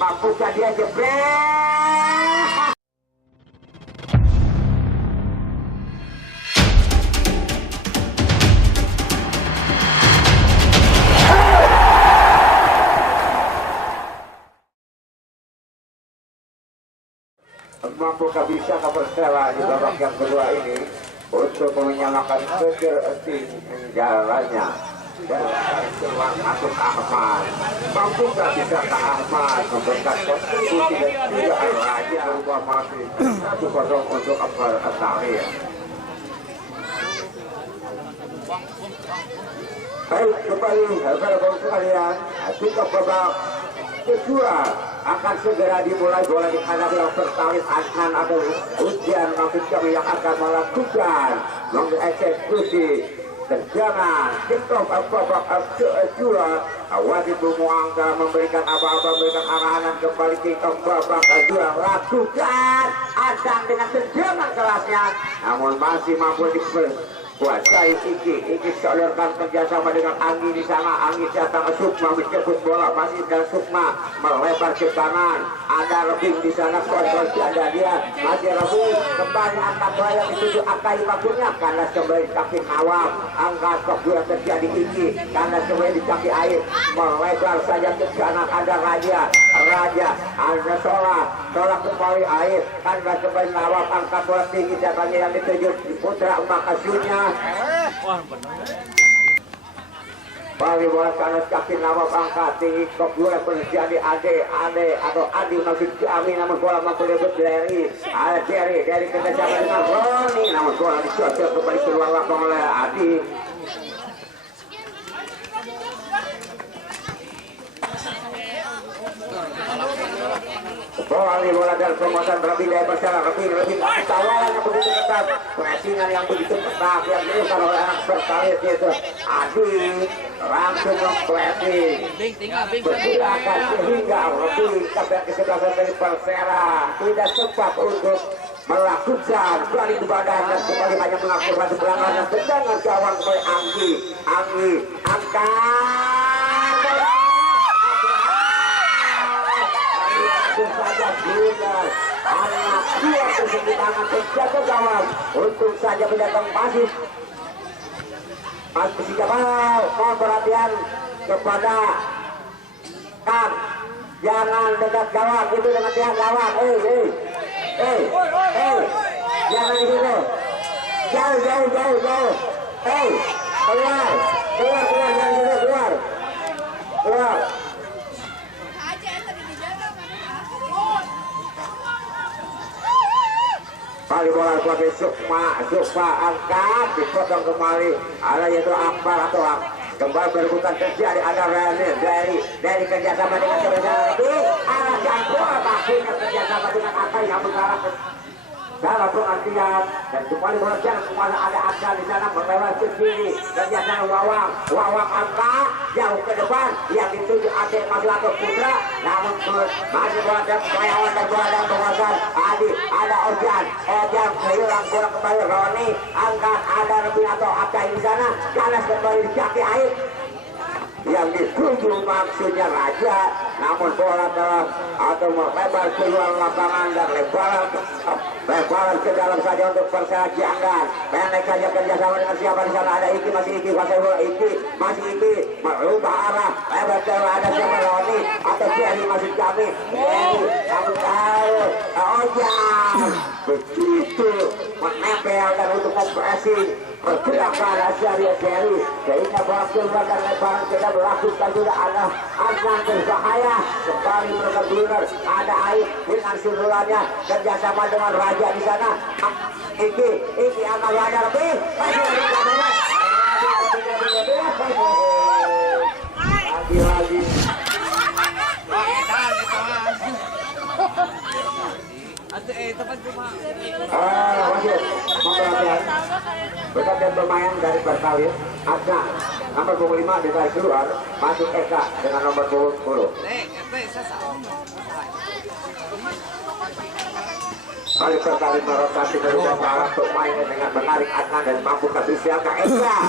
Mampukah dia jebret? Mampukah bisa Persela di babak yang kedua ini untuk menyalakan jalannya dan keluar masuk Ahmad. Mampukah bisa Ahmad memberikan kontribusi dan juga Raja berubah masih 1-0 untuk Akbar At-Tahir. Baik, kembali saudara-saudara sekalian, kita babak kedua akan segera dimulai. Bola dihadapi oleh Pertalite Adnan atau ujian maksud kami yang akan melakukan mengeksekusi tendangan kick-off babak kedua. Wajib Bumuangga memberikan memberikan arahan kembali kick-off babak kedua. Lakukan Adnan dengan tendangan kelasnya, namun masih mampu kuasai Iki solorkan kerjasama dengan Anggi di sana. Anggi datang ke Sukma menjemput bola, masih dan Sukma melebar ke kanan. Ada Robin di sana, kontrol ada dia, masih Robin kembali angkat bola yang dituju Akai bakunya, karena kembali kaki Nawab. Angkat kok yang terjadi Iki, karena kembali di kaki air melebar saja ke kanan. Ada Raja, ada Sola kembali air, karena kembali Nawab angkat bola tinggi datangnya yang dituju Putra Makasunya. Bagi bola kanan kaki Nawab angkat tinggi kok dua terjadi Adi maksud kami, namun bola mampu debut dari kerjasama dengan Roni, namun bola dicocok kembali keluar lapang oleh Adi. Bola dan promosi lebih dari Persela, lebih tawaran yang begitu ketat, pressingan yang begitu ketat yang dilakukan oleh anak Pertalite yaitu Adi langsung mempressing bergerakan sehingga lebih sampai kesebelasan dari Persela tidak sempat untuk melakukan balik ke badan dan kembali hanya mengakurkan seberangan dan tendangan gawang oleh Anggi angkat saja Bruner anak dua tersebut tangan penjaga gawang untuk saja mendatang masih Jabal. Mohon perhatian kepada Kang, jangan dekat gawang itu dengan pihak gawang. Jangan di sini, jauh. Keluar jangan di sini, keluar. Kali bola sebagai Sukma angkat dipotong kembali, ada yaitu Akbar atau kembali berebutan terjadi. Ada Rani dari kerjasama dengan Sebenarnya ada bola bakunya kerjasama dengan Akbar yang mengarah dalam pengertian dan kembali bola jalan kemana ada Akbar di sana melewati kiri kerjasama Wawang angkat jauh ke depan yang dituju Ade Maslato Putra, namun masih bola dan kelayawan dan bola dan penguasaan Adi. Ada Ojan kehilang bola kembali Roni angkat, ada Rebinato Akai di sana, ganas kembali di kaki air yang dituju maksudnya Raja, namun bola dalam atau melebar keluar lapangan dan lebaran ke dalam saja untuk Persela Janggan. Pendek saja kerjasama dengan siapa di sana, ada Iki, masih Iki kuasai bola masih Iki merubah arah lebar ke ada siapa Roni atau Jerry masih kami kamu tahu Ojan begitu menempel dan untuk kompresi pergerakan Azaria Jerry sehingga bola keluar dan lebaran kita berlakukan sudah ada Adnan berbahaya kembali mereka Bruner, ada Aib dengan sundulannya kerjasama dengan Raja di sana. Iki akan ada lebih lagi berkat pemain dari Pertalite Adnan nomor 25 di garis keluar, masuk Eka dengan nomor 20. kali berkali merotasi berubah para pemain dengan menarik Adnan dan mampu kebiasaan Eka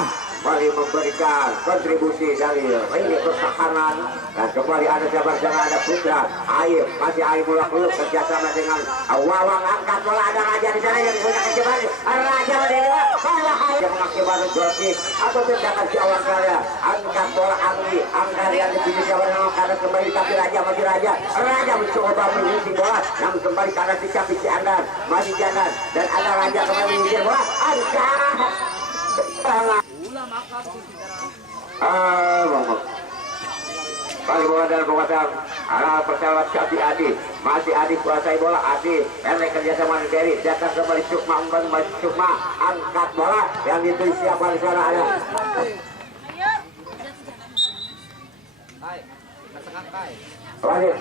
kembali memberikan kontribusi dari ini pertahanan dan kembali ada Jabar Jangan ada Putra Aib masih Aib mulai peluk kerjasama dengan Wawang angkat bola ada Raja di sana yang punya kecepatan Raja mendewa bola yang mengakibatkan joki atau tindakan jawab karya angkat bola Anggi yang dipilih Jabar Jangan karena kembali tapi Raja masih Raja mencoba mengisi bola namun kembali karena dicapit si Andar masih Jangan dan ada Raja kembali mengisi bola angkat Kali bola dalam penguasaan arah persahabat Capi Adi masih Adi kuasai bola Adi Erle kerjasama dari datang kembali Sukma Sukma angkat bola yang ditulis siapa di sana ada Wahid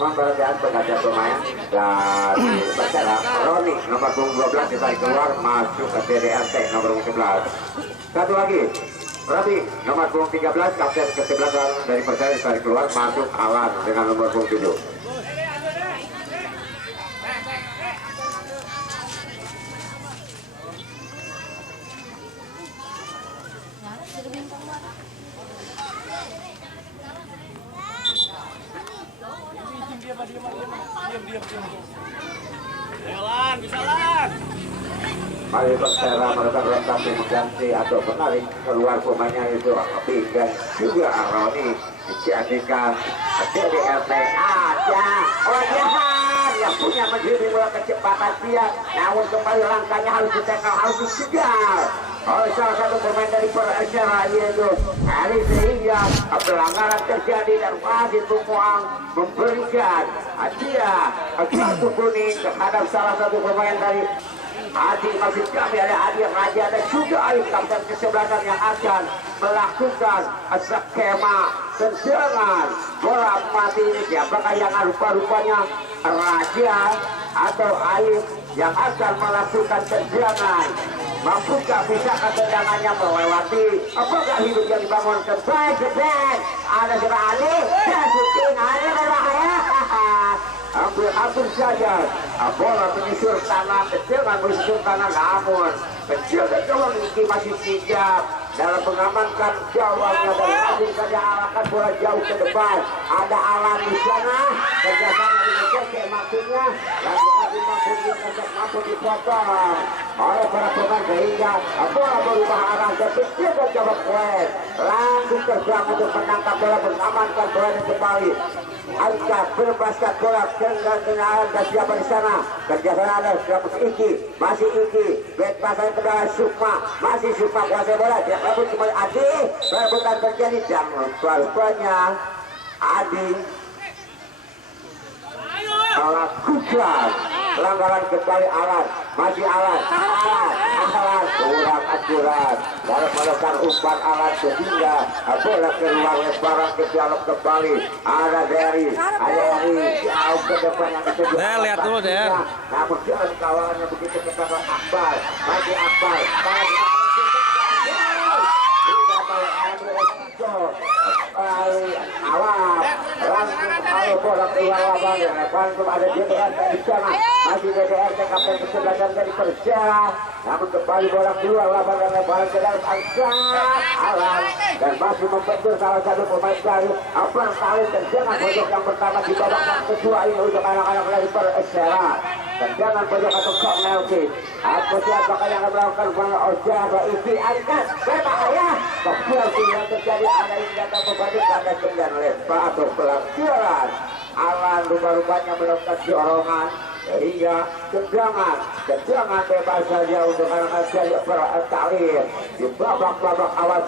memperhatikan pengajar pemain dari Bacara Roni nomor 12 ditarik keluar masuk ke DDRT nomor 11 satu lagi Rabi nomor 13 kapten ke-11 dari Persela ditarik keluar masuk Alan dengan nomor 7 Jalan, bisa lan. Mari Persela mereka rotasi mengganti atau menarik keluar pemainnya itu Rabi dan juga Roni dijanjikan DDRT aja Jahan yang punya menjadi bola kecepatan dia namun kembali langkahnya harus ditekan harus dikejar oleh salah satu pemain dari Persela yaitu Ali sehingga pelanggaran terjadi dan wasit Bungkuang memberikan hadiah kartu kuning terhadap salah satu pemain dari Adi masih kami ada Adi Raja dan juga Aib kapten ke-11 yang akan melakukan skema tendangan bola mati ini siapakah yang rupa-rupanya Raja atau Aib yang akan melakukan tendangan mampukah bisa tendangannya melewati apakah hidup yang dibangun kebaik ada seorang Ali dan syuting Ali berbahaya hampir saja bola menyusur tanah kecil menyusur tanah namun kecil dan jauh ini masih sigap dalam mengamankan jawabnya dan langsung saja arahkan bola jauh ke depan ada Alan di sana kerjasama dengan Jeke maksudnya lagi mampu dipotong oleh para pemain sehingga bola berubah arah ke kecil dan jawab poin langsung terbang untuk menangkap bola mengamankan bola dan kembali angkat berbaskat bola dengan dan siapa di sana kerjasama ada siapa masih Iki back pasang ke dalam Sukma masih Sukma kuasai bola dia rebut kembali Adi rebutan terjadi dan rupanya Adi melakukan pelanggaran kembali Alan masih Alan kurang akurat dalam melakukan umpan Alan sehingga bola keluar lebaran ke dalam kembali ada dari jauh ke depan yang dituju Lihat dulu deh namun jalan kawannya begitu ketat Akbar masih Akbar awal langsung kalau bola keluar lapangan langsung ada DDRT di sana masih DDRT kapten ke-11 dari Persela namun kembali bola keluar lapangan lebaran ke dalam angkat Alan dan masih membentur salah satu pemain dari Abang kali tendangan pojok yang pertama di babak yang kedua ini untuk anak-anak dari Persela tendangan pojok atau corner kick atau siapakah yang akan melakukan bola Ojaba Iki angkat berbahaya kecil yang terjadi ada yang datang membantu karena tendangan lempar atau pelanggaran Alan rupa-rupanya melakukan dorongan sehingga tendangan bebas saja untuk anak-anak dari Persela di babak awal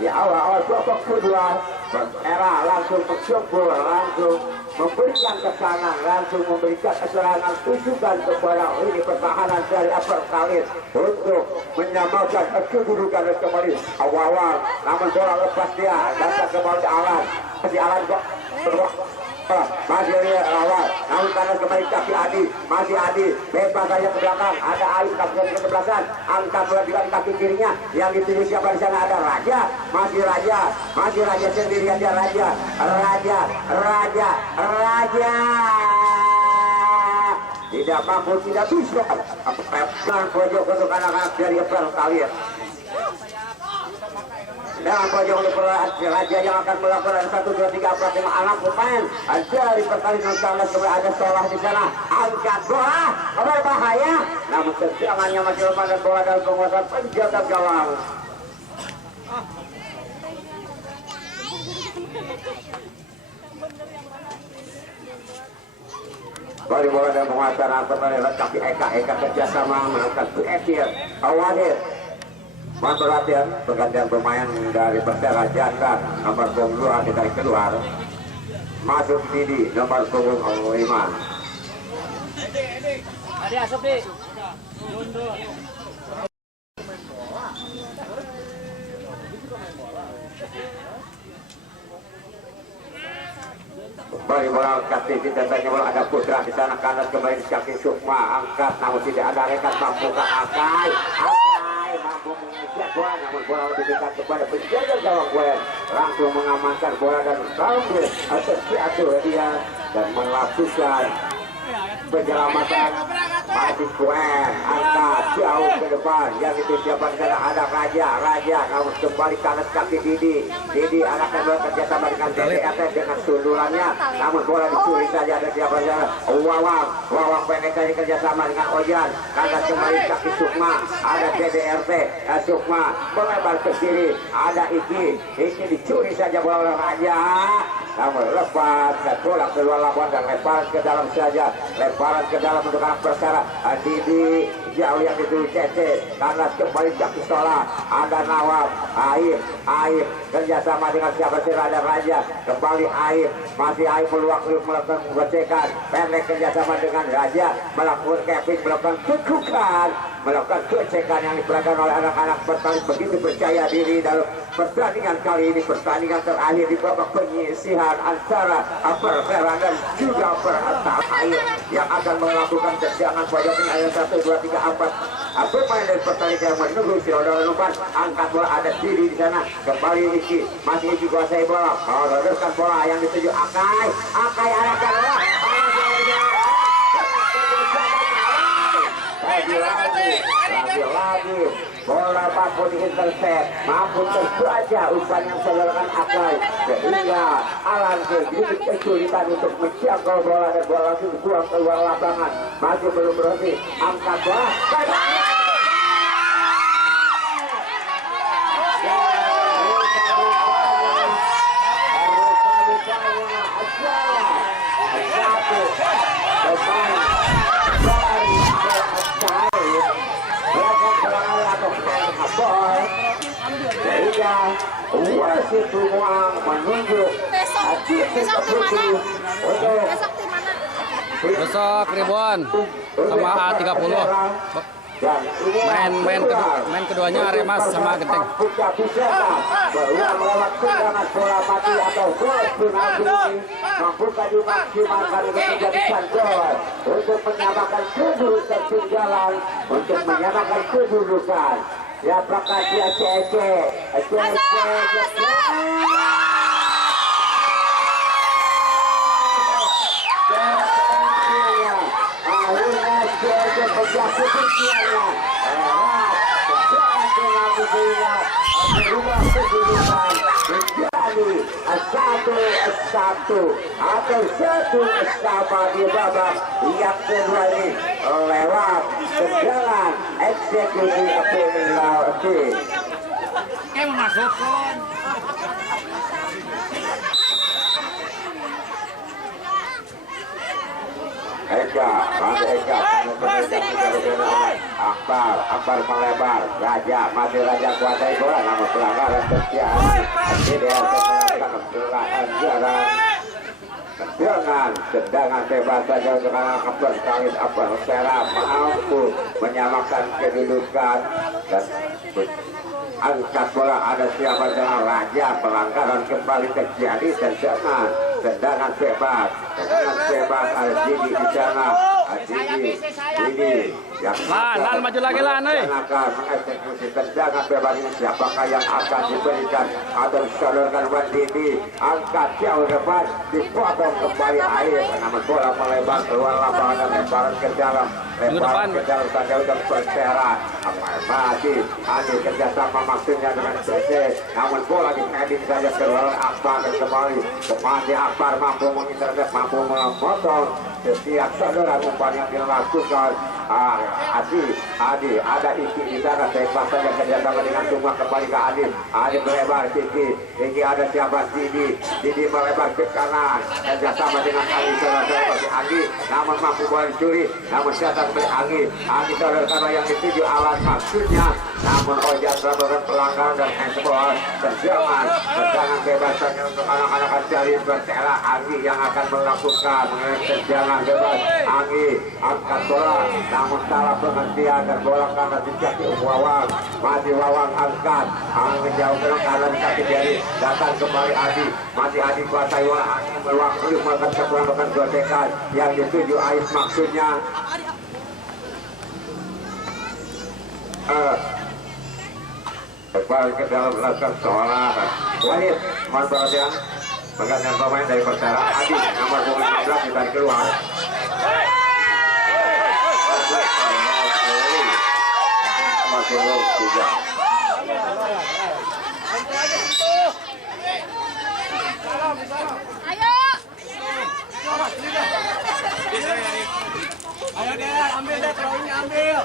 di awal babak kedua Persela langsung mencoba langsung memberikan tekanan langsung memberikan serangan tujukan kepada ini pertahanan dari Persela untuk menyamakan kedudukan kembali awal namun bola lepas dia datang kembali Alan masih Alan kok masih awal namun karena kembali kaki Adi masih Adi bebas saja ke belakang ada Aib kapten ke-11 angkat bola dengan kaki kirinya yang dituju siapa di sana ada Raja masih Raja sendiri aja Raja tidak mampu, tidak bisa. Pelan pojok untuk anak-anak dari Pertalite. Dalam pojok untuk Raja yang akan melakukan 1, 2, 3, 4, 5 anak pemain dari Pertalite Nusantara. Kemudian ada Solah di sana, angkat bola, berbahaya. Namun tendangannya masih lemah dan bola dalam penguasaan penjaga gawang. Balik bola dan penguasaan Pertalite, tapi Eka kerjasama melakukan Ekir Awadir. Perhatian pergantian pemain dari Persela Jasa nomor 2 ditarik keluar, masuk Didi nomor 5. Adi asup di. Balik bola kaki ditentangnya bola, ada Putra di sana kanan kembali di kaki Sukma, angkat namun tidak ada rekan mampu ke Akai mampu mengejar bola, namun bola lebih dekat kepada penjaga gawang Gwen, langsung mengamankan bola dan sambil terjatuh dia dan melakukan penyelamatan. Masih Gwen angkat jauh ke depan, yang itu siapa sana ada Raja namun kembali kanan kaki Didi akan bekerja sama dengan DDRT dengan sundulannya, namun bola dicuri saja. Ada siapa sana Wawang pendek kali kerjasama dengan Ojan, kanan kembali kaki Sukma, ada DDRT Sukma melebar ke kiri, ada Iki dicuri saja bola oleh Raja, namun lepas dan bola keluar lawan dan lemparan ke dalam saja, lemparan ke dalam untuk anak Persela. Didi jauh yang itu Cece, karena kembali kaki Solah, ada Nawab, Aib kerjasama dengan siapa sih, ada Raja, kembali Aib, masih Aib melakukan pengecekan pendek kerjasama dengan Raja, melakukan Kevin melakukan kecekan yang diperagakan oleh anak-anak Pertalite. Begitu percaya diri dalam pertandingan kali ini, pertandingan terakhir di babak penyisihan antara Persela dan juga Pertalite yang akan melakukan tendangan pojok ini. Ada 1, 2, 3, 4 pemain dari Pertalite yang menunggu si Rodol Numpan, angkat bola, ada Didi di sana, kembali Iki, masih Iki kuasai bola, rodolkan bola yang dituju Akai arahkan bola, lagi bola mampu diintercept, mampu terbaca umpan yang dilakukan Akai, sehingga Alan sedikit kesulitan untuk menjangkau bola dan bola langsung buang keluar lapangan. Masih belum berhenti, angkat bola, wasit ruang menunjuk besok di mana? Besok di mana? Besok Ribuan sama A30. Main keduanya Arema sama Genteng. Berulang lewat tendangan bola mati atau gol penalti, membuka dimaksimalkan untuk menjadikan gol untuk menyamakan kedudukan, untuk menyamakan kedudukan. Ya apakah dia Cece satu atau satu sama di babak yang kedua ini lewat tendangan eksekusi penalti. Memasukkan. Eka Akbar melebar, Raja masih Raja kuasai bola, namun pelanggaran terjadi. Tidak dengan tendangan bebas saja untuk anak Pertalite. Persela mampu menyamakan kedudukan dan angkat bola, ada siapa dengan Raja, pelanggaran kembali terjadi dan dengan tendangan bebas ada Didi di sana. Didi yang Lan maju lagi Lan, akan mengeksekusi tendangan bebas ini. Siapakah yang akan diberikan atau disodorkan Wandini? Angkat jauh depan, dipotong kembali air. Namun bola melebar keluar lapangan dan lebaran ke dalam. Lebaran ke dalam tanda ujung Persera. Masih Adi kerjasama maksudnya dengan CC. Namun bola di heading saja keluar Akbar dan kembali. Kembali Akbar mampu mengintercept, mampu memotong setiap saudara umpan yang dilakukan. Adi ada Iki di sana. Sepak saja kerjasama dengan semua kembali ke Adi melebar Iki ada siapa Didi melebar ke kanan kerjasama dengan Ali saudara Adi namun mampu bola dicuri namun siapa Anggi saudara karena yang dituju alat maksudnya namun Ojan melakukan pelanggaran dan handball tendangan bebasannya untuk anak-anak dari Persela. Anggi yang akan melakukan tendangan bebas. Anggi angkat bola namun salah pengertian dan bola karena dijati Wawang. Masih Wawang angkat menjauh ke kanan kaki jari datang kembali masih Adi kuasai bola. Adi mewakili melakukan kepulangan gotekan yang dituju Ais maksudnya kembali ke dalam belakang seolah Walid Manfaatkan penggantian pemain dari Persera. Adi nomor 15 ditarik keluar. Nomor 3. Ayo deh, ambil deh, terowongan ambil.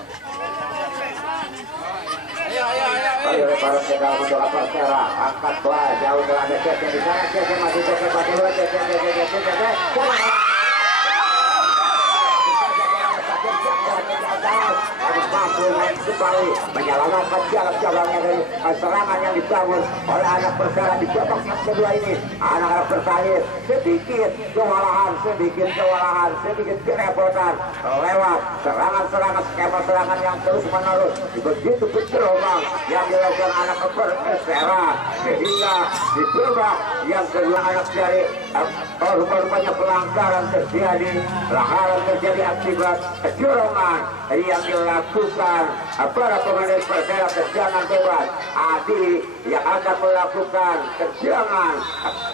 Ayo lebaran ke dalam untuk Persera. Angkat bola jauh ke ada Cece di sana. Cece masih Cece bagi bola. Cece. Mampu main kembali menyelamatkan jalan-jalannya dari serangan yang dibangun oleh anak Persera di babak yang kedua ini. Anak-anak bertahun sedikit kewalahan, sedikit kerepotan lewat serangan-serangan skema serangan yang terus menerus begitu bergelombang yang dilakukan anak Persera sehingga di babak yang kedua anak dari rupanya pelanggaran terjadi akibat kecurangan yang dilakukan para pemain Persera. Tendangan bebas Adi yang akan melakukan tendangan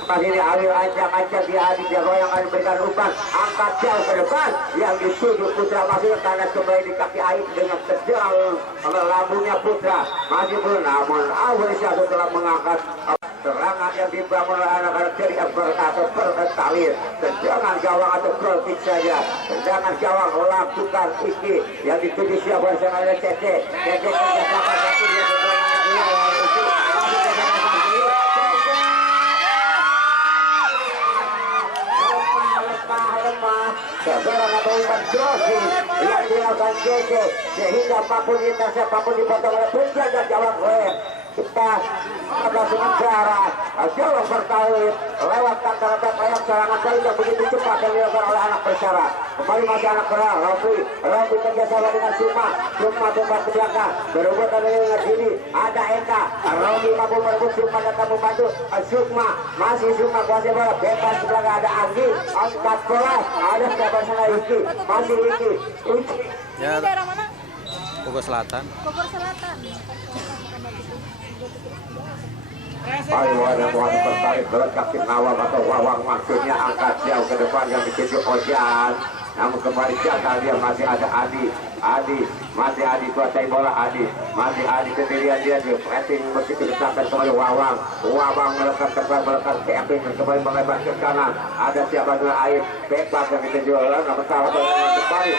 kali ini ancang-ancang di Adi Jago yang akan memberikan umpan angkat jauh ke depan yang dituju Putra masih karena kembali di kaki Aib dengan tendangan lambungnya Putra masih belum namun Awal Syahdu telah mengangkat serangan yang dibangun oleh anak-anak dari atau Pertalir. Tendangan gawang atau crossing saja. Tendangan gawang lakukan Iki yang dituju siapa bersama oleh Cece. Cece kerjasama satu dia seorang atau umpan crossing yang dilakukan Cece sehingga apapun lintasnya apapun dipotong oleh penjaga gawang kita ada sementara jauh bertahan lewat kata-kata kayak serangan kali yang begitu cepat yang dilakukan oleh anak Persera. Kembali masih anak Persera. Rofi kerjasama dengan Suma tembak ke belakang berubah dengan sini ada Eka. Rofi mampu merebut Suma datang membantu Sukma masih Sukma kuasai bola bebas ke belakang ada Anggi angkat bola ada siapa sana Iki masih Iki Ya, daerah mana? Bogor Selatan. Bogor Selatan. Ayo ada Muhammad tertarik kaki Nawab atau Wawang maksudnya angkat jauh ke depan yang dituju Ojan. Namun kembali gagal dia masih ada masih Adi kuasai bola masih Adi sendirian dia pressing begitu disampaikan kembali Wawang melekat camping kembali melebar ke kanan ada siapa dengan Aib bebas yang dituju oleh namun salah kembali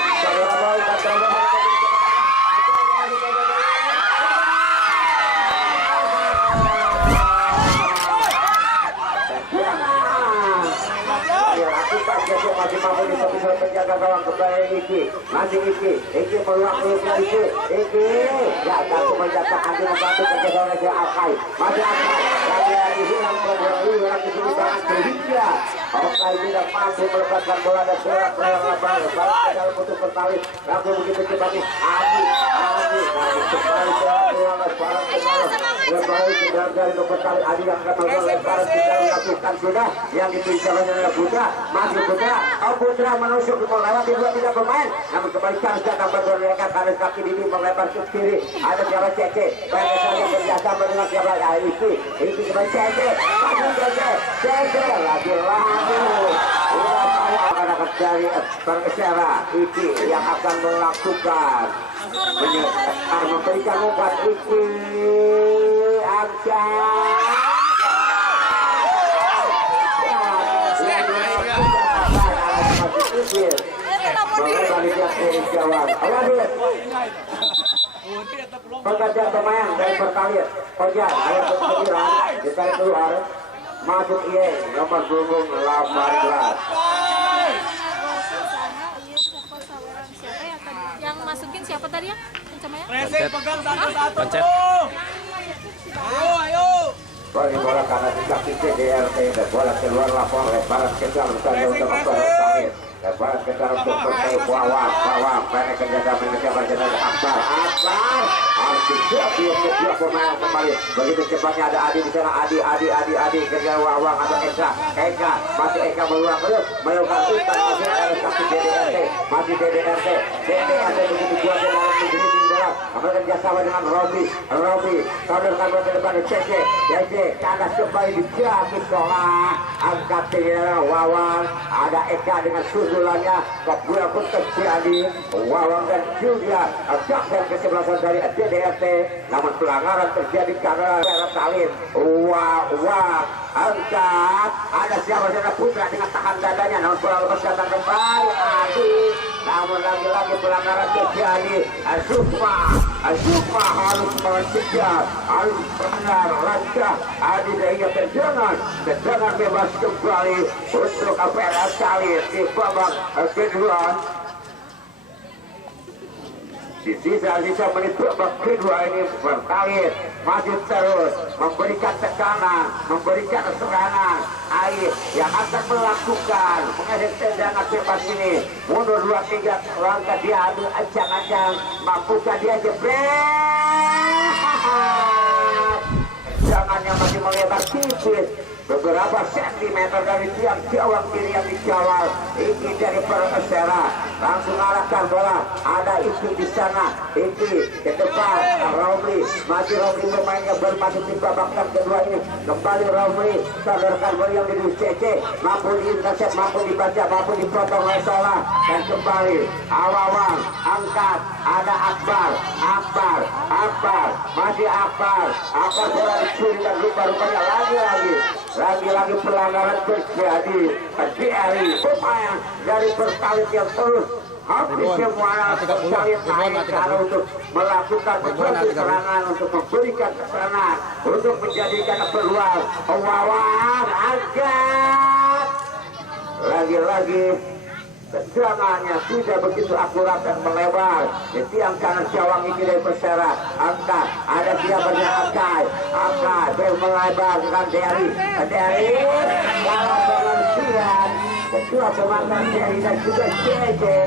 masih mampu bisa penjaga gawang kembali Iki peluang Iki gak takut menjatuh Andi membantu penjaga oleh Akai masih Akai lagi hilang kembali lagi sudah sehingga Akai tidak mampu melepaskan bola dan bola balik ke dalam untuk bertali lalu begitu cepat Adi kembali ke bola kembali dari nomor kali Adi yang akan melakukan sudah melakukan sudah yang dituliskan oleh Putra masih Putra. Putra menusuk melewati dua tiga pemain, namun kembali chance datang bergerak kanan kaki ini melebar ke kiri. Ada siapa Cece, mereka saja kerjasama dengan siapa Iki kembali Cece, Cece lagi akan dari Persela Iki yang akan melakukan memberikan umpan Iki Pekerjaan pemain dari Pertalit Ojan ayat ke-9 ditarik keluar masuk Iye nomor punggung 18. Yang masukin siapa tadi ya? Pencamanya? Pegang satu-satu. Pencet. Ayo. Bola kanan di kaki DRT dan bola keluar lapor lebaran ke dalam saja untuk Pertalit. Lebaran ke dalam untuk Bawang mereka kerjasama dengan siapa Akbar harus dua pemain kembali begitu cepatnya ada Adi di sana Adi kejar Wawang atau Eka masih Eka meluang terus melakukan umpan masih ada kaki masih DDRT begitu kuat dalam negeri bola bekerjasama dengan Robi saudarakan bola ke depan Cece ke atas kembali di kaki sekolah angkat Wawang ada Eka dengan susulannya kebulan pun terjadi Wawang dan juga dan kesebelasan dari DDRT namun pelanggaran terjadi karena Salim Wawang angkat ada siapa Putra dengan tahan dadanya namun bola lepas datang kembali Adi namun lagi-lagi pelanggaran terjadi Sukma harus mencegah harus benar lancar Adi sehingga tendangan bebas kembali untuk APL Salim di babak kedua. Di sisa menit babak kedua ini Pertalit maju terus memberikan tekanan, memberikan serangan air yang akan melakukan mengakhiri tendangan bebas ini mundur 2-3 langkah dia adu ancang-ancang mampukah dia jebret tendangannya masih melebar tipis beberapa sentimeter dari tiang gawang kiri yang dikawal Iki dari Persela langsung arahkan bola ada Iki di sana Iki ke depan Romli masih Romli pemainnya baru masuk di babak kedua ini kembali Romli sadarkan bola yang di Cece mampu diintercept mampu dibaca mampu dipotong oleh Sola dan kembali Awawang angkat ada Akbar masih Akbar bola dicuri dan rupa-rupanya lagi-lagi pelanggaran terjadi DRI pemain dari Pertalit yang terus hampir semua Pertalit naik karena untuk melakukan berbagai serangan untuk memberikan keterangan untuk menjadikan peluang Wawang angkat lagi-lagi tendangannya tidak begitu akurat dan melebar di tiang kanan gawang ini dari Persela angkat ada siapanya Akai melebar dengan Dari dalam pengertian kedua pemain Dari dan juga Cece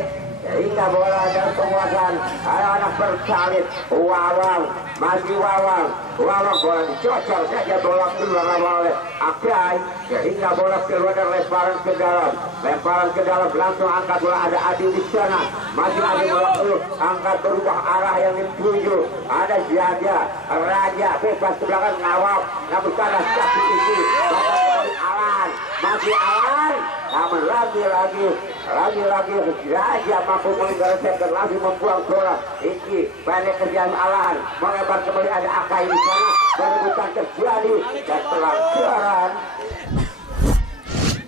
hingga bola dan penguasaan anak Pertalit Wawang bola dicocok saja bola keluar oleh Akai hingga bola keluar dan lemparan ke dalam langsung angkat bola ada Adi di sana masih Adi bola angkat berubah arah yang dituju ada Raja bebas ke belakang ngawal namun karena kaki itu masih Alan namun lagi-lagi Raja mampu menggerakkan langsung membuang bola Iki banyak kerjaan Alan melebar kembali ada Akai di sana berebutan terjadi dan pelanggaran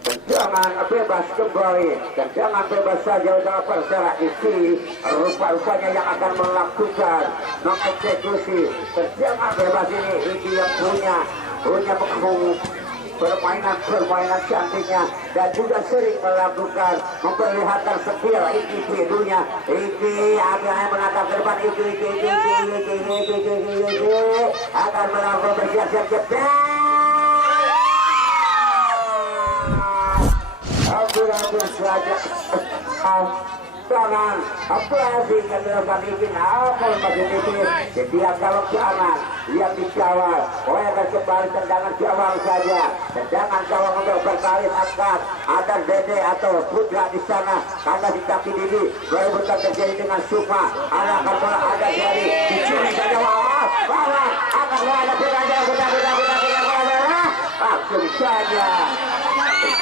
tendangan bebas kembali tendangan bebas saja untuk Persela Iki rupa-rupanya yang akan melakukan mengeksekusi tendangan bebas ini Iki yang punya permainan cantiknya dan juga sering melakukan memperlihatkan skill individunya Iki akhirnya menatap ke depan Iki akan melakukan bersiap-siap jebret hampir saja tangan apalagi kendaraan ini apa positif setiap kalau jangan lihat di Jawa oleh kembali tendangan Jawa saja tendangan Jawa untuk berkali angkat ada Dede atau Putra di sana karena di kaki ini berebutan terjadi dengan Sukma anak bola ada dari dicuri saja bahwa akan ada beda langsung saja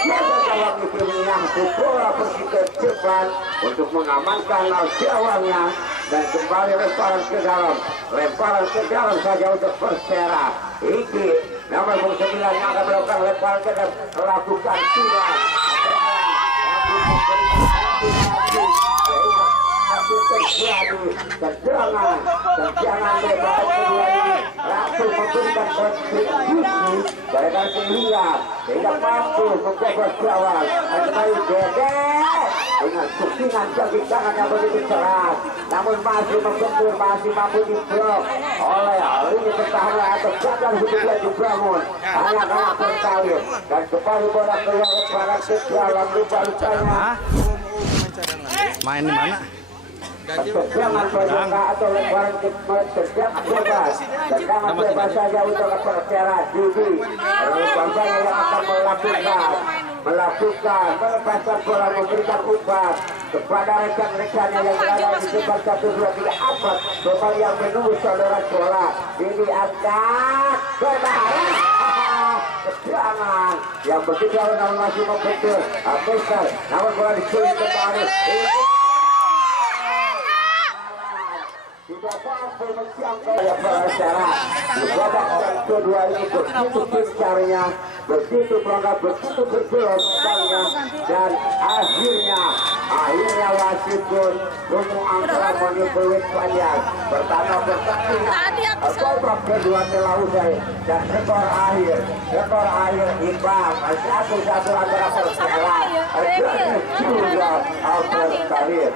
Jawang itu menyambut bola pergi ke depan untuk mengamankan Jawangnya dan kembali lemparan ke dalam saja untuk Persera. Iki nomor 9 yang akan melakukan lemparan ke dalam melakukan tidak tendangan lebar kedua ini langsung memberikan kontribusi pada sehingga mampu mencoba Jawang kembali Dede dengan sukingan jangkik tangan yang begitu keras namun masih membentur masih mampu diblok oleh ini pertahanan atau gagal hidupnya dibangun hanya karena berkalir dan kembali bola keluar ke dalam lupa-lupanya Main di mana? tendangan bebas atau lemparan tendangan bebas saja untuk Persera Didi Persera yang akan melakukan melepaskan bola memberikan umpan kepada rekan-rekannya yang berada di depan 1, 2, 3 amat kembali yang menunggu saudara bola Didi angkat berbahaya tendangan yang begitu namun masih membentur Faisal namun bola disuruh kembali tidak mampu menjangkau Persera di babak kedua ini begitu pincarnya begitu pelanggar begitu bergerak dan akhirnya wasit pun Gunung Angkara menimbulkan panjang pertama pertandingan babak kedua telah usai dan skor akhir imbang 1-1 antara Persera dan juga Alfred Kalir.